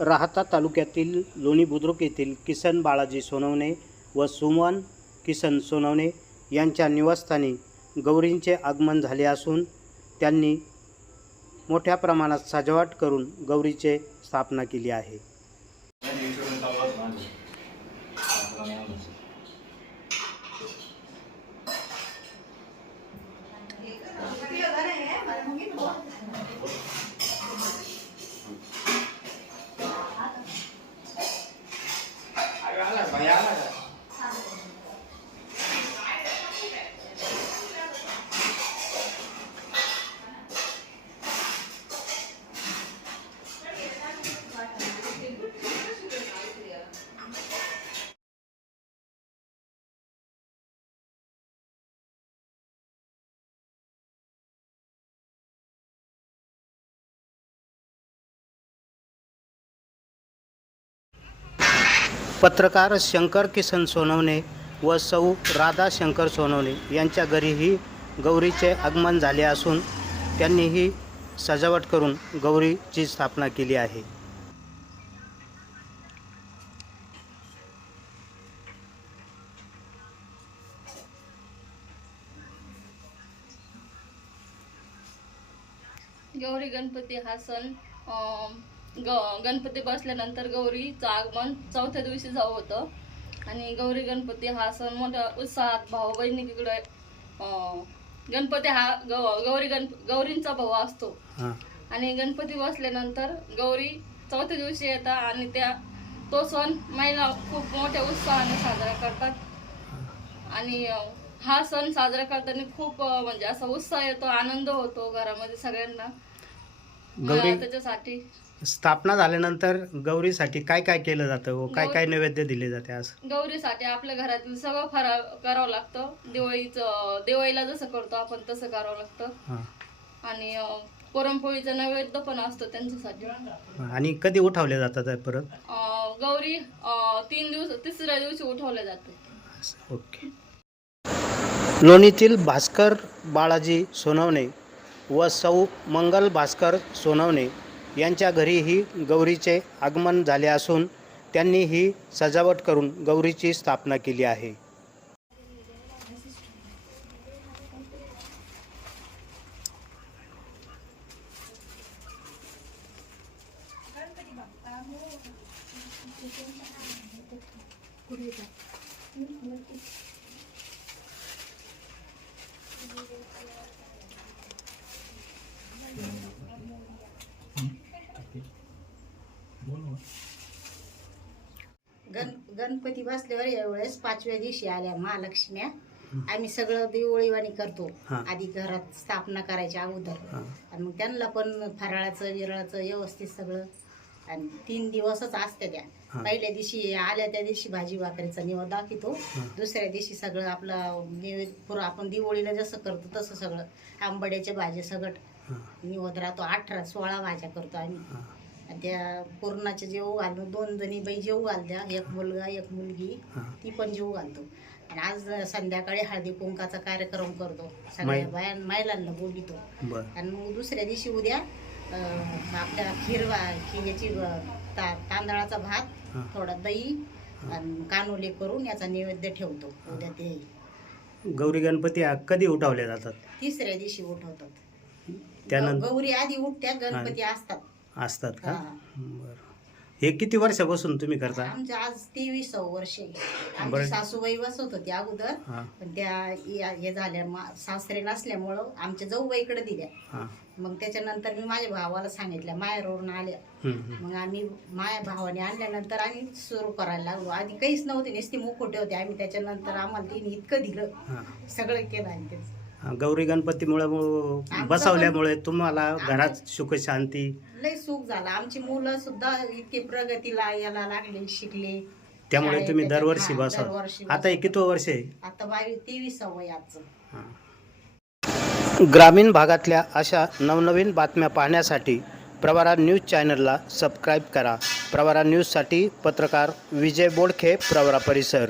राहता तालुक्यातील लोणी बुद्रुक येथील किसन बाळाजी सोनवणे व सुमन किसन सोनवणे यांच्या निवासस्थानी गौरींचे आगमन झाले असून त्यांनी मोठ्या प्रमाणात सजावट करून गौरीचे स्थापना केली आहे. पत्रकार शंकर किसन सोनवणे व सौ राधा शंकर सोनवणे यांच्या घरीही गौरीचे आगमन झाले असून त्यांनीही सजावट करून गौरीची स्थापना केली आहे. गौरी गणपती हा सण ग गणपती बसल्यानंतर गौरीचं आगमन चौथ्या दिवशी जाऊ होतं. आणि गौरी गणपती हा सण मोठ्या उत्साहात भाऊ बहिणीकडे अं, गणपती हा गौ गौरी गण गौरींचा भाऊ असतो. आणि गणपती बसल्यानंतर गौरी चौथ्या दिवशी येतात आणि त्या तो सण महिला खूप मोठ्या उत्साहाने साजरा करतात. आणि हा सण साजरा करताना खूप म्हणजे असा उत्साह येतो आनंद होतो घरामध्ये सगळ्यांना. त्याच्यासाठी. स्थापना झाल्यानंतर गौरीसाठी काय काय केलं जातं व काय काय नैवेद्य दिले जाते आज गौरीसाठी आपल्या घरातील सगळं फरा करावं लागतं. दिवाळीचं दिवाळीला जसं करतो आपण तसं करावं लागतं. हां. आणि अं, पुरणपोळीचं नैवेद्य पण असतो त्यांच्यासाठी. आणि कधी उठवले जातात परत? अं, गौरी अं, तीन दिवस तिसऱ्या दिवशी उठवले जाते. ओके. लोणीतील भास्कर बाळाजी सोनवणे व सौ मंगल भास्कर सोनवणे यांच्या घरीही गौरीचे आगमन झाले असून त्यांनी ही सजावट करून गौरीची स्थापना केली आहे. गण गणपती बसल्यावर यावेळेस पाचव्या दिवशी आल्या महालक्ष्म्या. आम्ही सगळं दिवाळीवाणी करतो. हां. आधी घरात स्थापना करायच्या अगोदर. हां. आणि मग त्यांना पण फराळाचं विरळाचं व्यवस्थित सगळं. आणि तीन दिवसच असते त्या. हां. पहिल्या दिवशी आल्या त्या दिवशी भाजी भाकरीचा निवड दाखवतो. दुसऱ्या दिवशी सगळं आपलं निवेद पुरं आपण दिवाळीला जसं करतो तसं सगळं. आंबड्याच्या भाज्या सगळं हां, निवद राहतो. अठरा सोळा भाज्या करतो आम्ही. हां. आणि त्या पूर्णाचे जेवू घालतो दोन जणी बाई जेवू घालत्या एक मुलगा एक मुलगी. ती पण जेवू घालतो. आणि आज संध्याकाळी हळदी कुंकाचा कार्यक्रम करतो. सगळ्या बाया महिलांना बोलितो आणि मग दुसऱ्या दिवशी उद्या आपल्या खीर खीर याची अं, ता तांदळाचा भात. थोडा दही आणि कानोले करून याचा नैवेद्य ठेवतो. उद्या ते गौरी गणपती कधी उठवले जातात? तिसऱ्या दिवशी उठवतात. त्यानंतर गौरी आधी उठत्या गणपती असतात. असतात का? हां. बरं. हे किती वर्षापासून तुम्ही करता? आमच्या आज तेवीस वर्षे बरं. आमची सासूबाई बसवत होती अगोदर हां. पण त्या या- हे झाल्या मा- सासरे नसल्यामुळं आमच्या जाऊबाईकडे दिल्या. हां. मग त्याच्यानंतर मी माझ्या भावाला सांगितलं माहेरवरून आल्या. मग आम्ही माया भावाने आणल्यानंतर आम्ही सुरू करायला लागलो. आधी काहीच नव्हते नुसती मुखोटे होते. आम्ही त्याच्यानंतर आम्हाला तिने इतकं दिलं. हां. सगळं केलं आम्ही तेच. गौरी गणपतीमुळे बसवल्यामुळे तुम्हाला घरात सुख शांती. लय सुख झालं. आमची मुलं सुद्धा इतके प्रगतीला यायला लागले शिकले. त्यामुळे तुम्ही त्याच्यात- दरवर्षी हा, बसवा. दरवर्षी आता हे किती वर्ष आहे? आता बावीस तेवीस वय आजचं. ग्रामीण भागातल्या अशा नवनवीन बातम्या पाहण्यासाठी प्रवारा न्यूज चॅनलला सबस्क्राईब करा. प्रवारा न्यूजसाठी पत्रकार विजय बोडखे प्रवरा परिसर.